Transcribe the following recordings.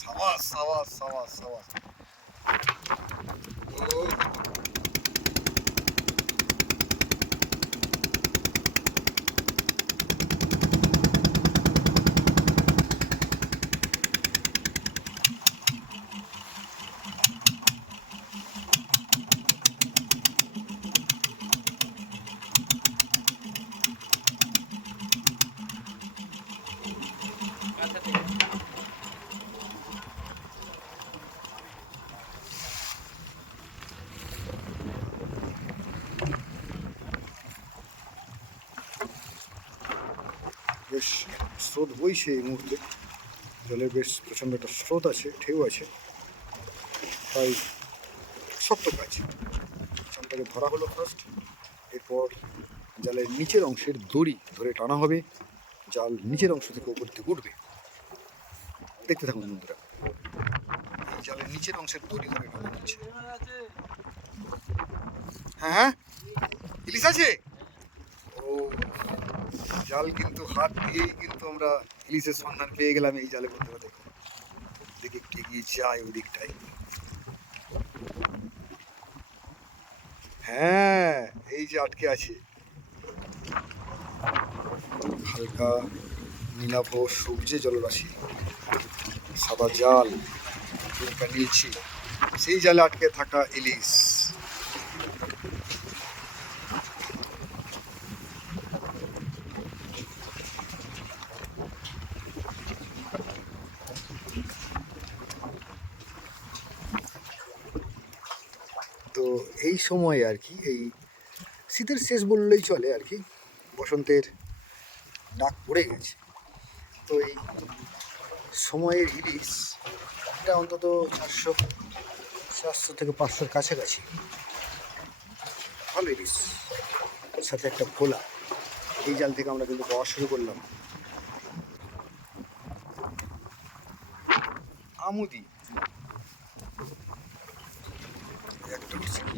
সাবাস সাবাস সাবাস সাবাস। ও বেশ স্রোত বইছে এই মুহূর্তে, জলের বেশ প্রচণ্ড একটা স্রোত আছে, ঢেউ আছে, তাই শক্ত কাজ। চালটাকে ধরা হলো ফার্স্ট, এরপর জালের নিচের অংশের দড়ি ধরে টানা হবে, জাল নিচের অংশ থেকে উপর দিকে উঠবে। দেখতে থাকুন বন্ধুরা, এই জালের নিচের অংশের দড়ি ধরে টানা হচ্ছে। হ্যাঁ হ্যাঁ, ইলিশ আছে। ও, জাল কিন্তু হাত দিয়েই কিন্তু আমরা ইলিশের সন্ধান পেয়ে গেলাম এই জালে। বন্ধুরা দেখুন, দেখে একটু এগিয়ে যায় ওই দিকটায়। হ্যাঁ, এই যে আটকে আছে, হালকা নীলাভ সবুজে জলরাশি, সাদা জাল নিয়েছি, সেই জালে আটকে থাকা ইলিশ। তো এই সময় আর কি, এই শীতের শেষ বললেই চলে আর কি, বসন্তের ডাক পড়ে গেছে। তো এই সময়ের ইলিশ এটা অন্তত 400 থেকে 500-র কাছাকাছি। ভালো ইলিশ, সাথে একটা ভোলা, এই জাল থেকে আমরা কিন্তু পাওয়া শুরু করলাম। আমুদি একটা হচ্ছে কি,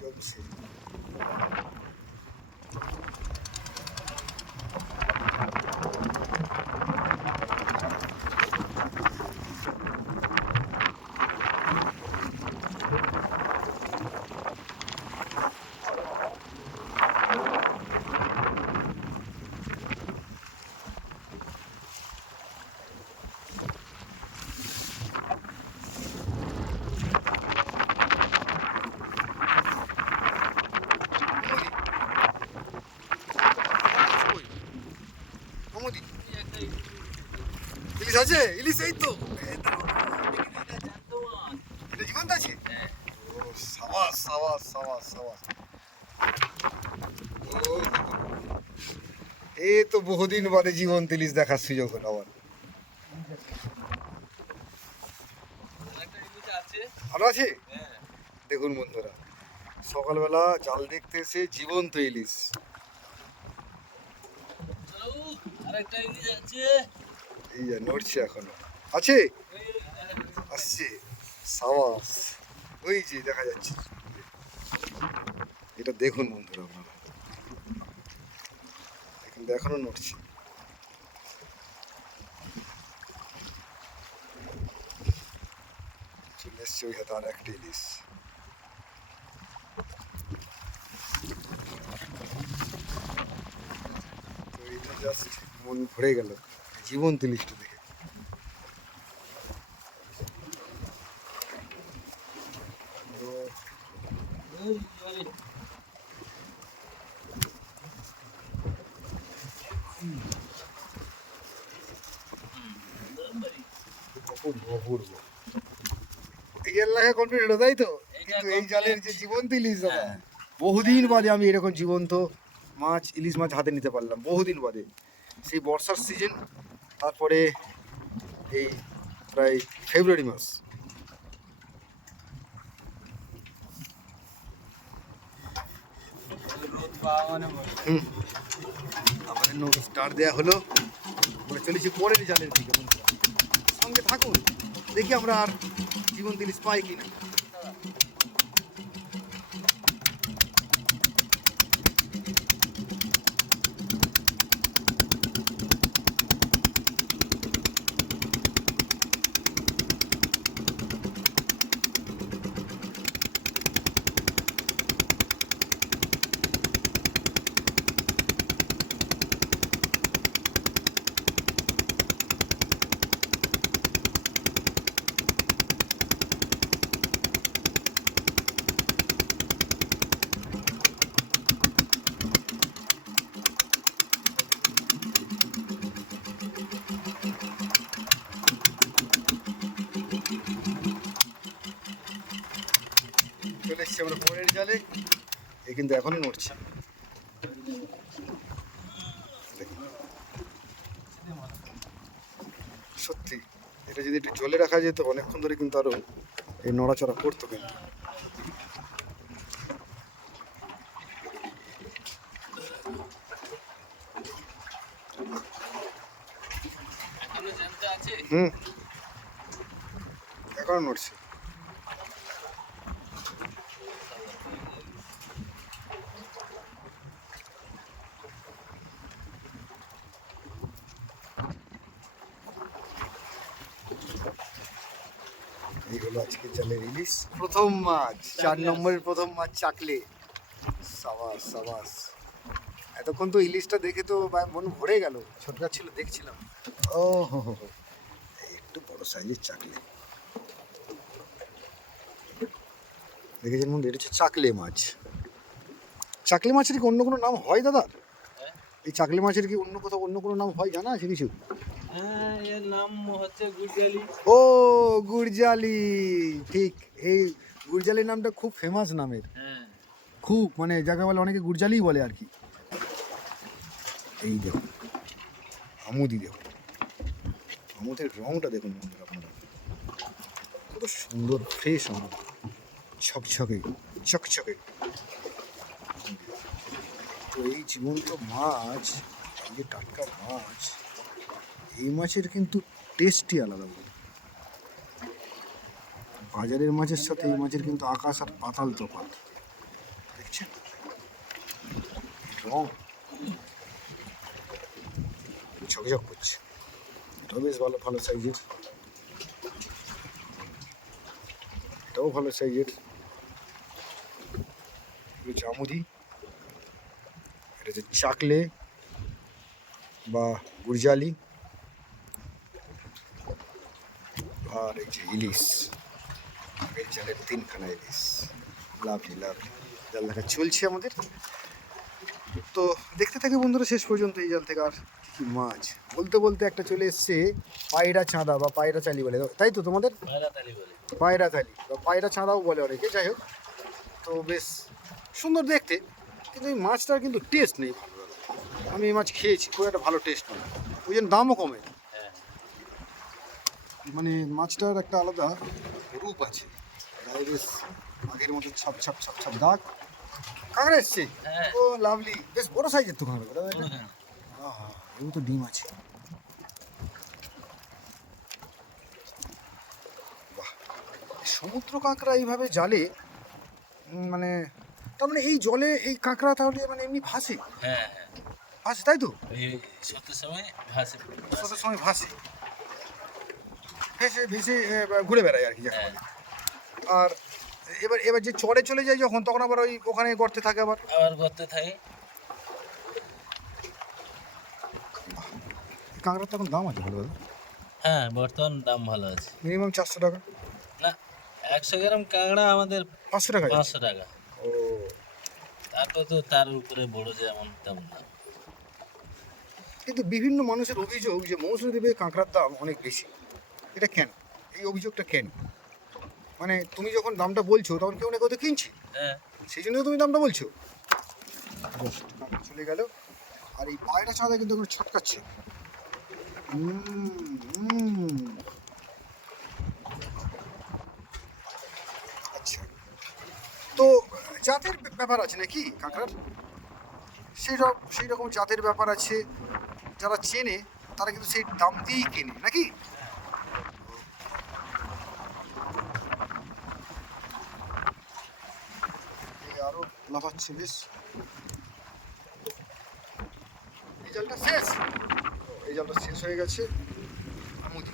জমছে। আমুদি ইলিশ আছে, ইলিশ এই তো, এটা জীবন্ত আছে। ও সাবাস সাবাস সাবাস সাবাস। ও, এই তো বহুদিন বাদে জীবন্ত ইলিশ দেখার সুযোগ হলো আবার। আরো আছে, দেখুন বন্ধুরা, সকালবেলা জাল দেখতে এসে জীবন্ত ইলিশ। এই যে নড়ছে এখনো, আছে, আসছে, সাবাস, ওই যে দেখা যাচ্ছে। এটা দেখুন বন্ধুরা আপনারা, কিন্তু এখনো নড়ছে। চলে এসছে ওই হাতে আর একটা ইলিশ। তো এটা জাস্ট মন ভরে গেল জীবন্ত ইলিশটা দেখে। অপূর্ব অপূর্ব। এই এলাকা কমপ্লিট হলো তাই তো, কিন্তু এই জালের যে জীবন্ত ইলিশ দাদা, বহুদিন বাদে আমি এরকম জীবন্ত মাছ, ইলিশ মাছ হাতে নিতে পারলাম, বহুদিন বাদে। সেই বর্ষার সিজন, তারপরে এই প্রায় ফেব্রুয়ারি মাস। আমাদের নৌকা স্টার্ট দেওয়া হলো, চলেছি পরের জালের দিকে। সঙ্গে থাকুন। দেখি আমরা আর জীবন্ত ইলিশ পাই কিনা। চলে এসছি আমরা পরের জালে, এ কিন্তু এখনই নড়ছে। সত্যি এটা যদি একটু জলে রাখা যেত অনেকক্ষণ ধরে কিন্তু আরো এই নড়াচড়া করতো কিন্তু। হুম, এখনো নড়ছে। এই হলো আজকে জালের ইলিশ, প্রথম মাছ, 4 নম্বরের প্রথম মাছ চাকলে। সাবাস সাবাস। এতক্ষণ তো ইলিশটা দেখে তো মন ভরে গেল, ছোটকা ছিল দেখছিলাম। ও হো হো হো, একটু বড় সাইজের চাকলে দেখেছেন বন্ধু, এটা হচ্ছে চাকলে মাছ। চাকলে মাছের কি অন্য কোনো নাম হয় দাদা? এই চাকলে মাছের কি অন্য কোথাও অন্য কোনো নাম হয়, জানা আছে কিছু? হ্যাঁ, এর নাম হচ্ছে গুড়জালি। ও গুড়জালি, ঠিক। এই গুড়জালির নামটা খুব ফেমাস নামের, হ্যাঁ, খুব, মানে যাকে বলে অনেকে গুড়জালিই বলে আর কি। এই দেখুন আমুদি, দেখুন আমুদের রঙটা দেখুন বন্ধুরা আপনারা, কত সুন্দর ফ্রেশ আমুদ, ছকছকে চকচকে। তো এই জীবন্ত মাছ, এই যে টাটকা মাছ, এই মাছের কিন্তু টেস্টই আলাদা। বাজারের মাছের সাথে এই মাছের কিন্তু আকাশ আর পাতাল তফাৎ, দেখছেন রং ঝকঝক করছে। এটাও বেশ ভালো ভালো সাইজের, এটাও ভালো সাইজের। জামুদি, এটা হচ্ছে চাকলে বা গুড়জালি, আর এই যে ইলিশ, এই জালের 3খানা ইলিশ। লাভলি লাভলি, জাল দেখা চলছে আমাদের। তো দেখতে থাকি বন্ধুরা শেষ পর্যন্ত এই জাল থেকে আর কি মাছ। বলতে বলতে একটা চলে এসছে পায়রা চাঁদা বা পায়রা চালি বলে, তাই তো তোমাদের? পায়রাতালি বলে। পায়রা থালি বা পায়রা চাঁদাও বলে অনেকে, যাই হোক। তো বেশ সুন্দর দেখতে, কিন্তু এই মাছটার কিন্তু টেস্ট নেই ভালো দাদা। আমি এই মাছ খেয়েছি, খুব একটা ভালো টেস্ট নেই, ওই জন্য দামও কমে। হ্যাঁ, মানে মাছটার একটা আলাদা রূপ আছে, গায়ে বেশ আগের মতো ছাপ ছাপ ছাপ ছাপ দাগ। কাঁকড়া এসছে, হ্যাঁ। ও লাভলি, বেশ বড় সাইজের তো কাঁকড়া দাদা। বড় কেন? আহা, এগুলো তো ডিম আছে। বাহ, সমুদ্র কাঁকড়া এইভাবে জালে, মানে তার মানে এই জলে এই কাঁকড়া তাহলে মানে এমনি ভাসে, হ্যাঁ, হ্যাঁ, ভাসে তাই তো? এই শীতের সময় ভাসে। শীতের সময় ভাসে, ভেসে ভেসে ঘুরে বেড়ায় আর কি যাকে হ্যাঁ, বলে। আর এবার এবার যে চড়ে চলে যায় যখন, তখন আবার ওই ওখানে গর্তে থাকে আবার। আবার করতে থাকে। কাঁকড়ার তো এখন দাম আছে ভালো দাদা, হ্যাঁ, বর্তমান দাম ভালো আছে। মিনিমাম 400 টাকা, না, 100 গ্রাম কাঁকড়া আমাদের 500 টাকা। 500 টাকা। ও, তারপর তো তার উপরে বড় যেমন তেমন দাম। কিন্তু বিভিন্ন মানুষের অভিযোগ যে মৌসুমী দ্বীপে কাঁকড়ার দাম অনেক বেশি, এটা কেন? এই অভিযোগটা কেন? মানে তুমি যখন দামটা বলছো তখন কেউ না কেউ তো কিনছে, হ্যাঁ, সেই জন্য তুমি দামটা বলছো। কাঁকড়া চলে গেল, আর এই পায়রা চাঁদা কিন্তু এখন ছটকাচ্ছে। আচ্ছা, তো জাতের ব্যাপার আছে নাকি কাঁকড়ার? সেই রকম জাতের ব্যাপার আছে, যারা চেনে তারা কিন্তু সেই দাম দিয়েই কেনে নাকি? লাফাচ্ছে বেশ। এই জালটা শেষ, এই জালটা শেষ হয়ে গেছে। আমুদি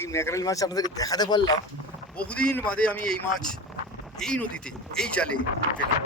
এই ম্যাকরেল মাছ আপনাদেরকে দেখাতে পারলাম। বহুদিন বাদে আমি এই মাছ এই নদীতে এই জালে পেলাম।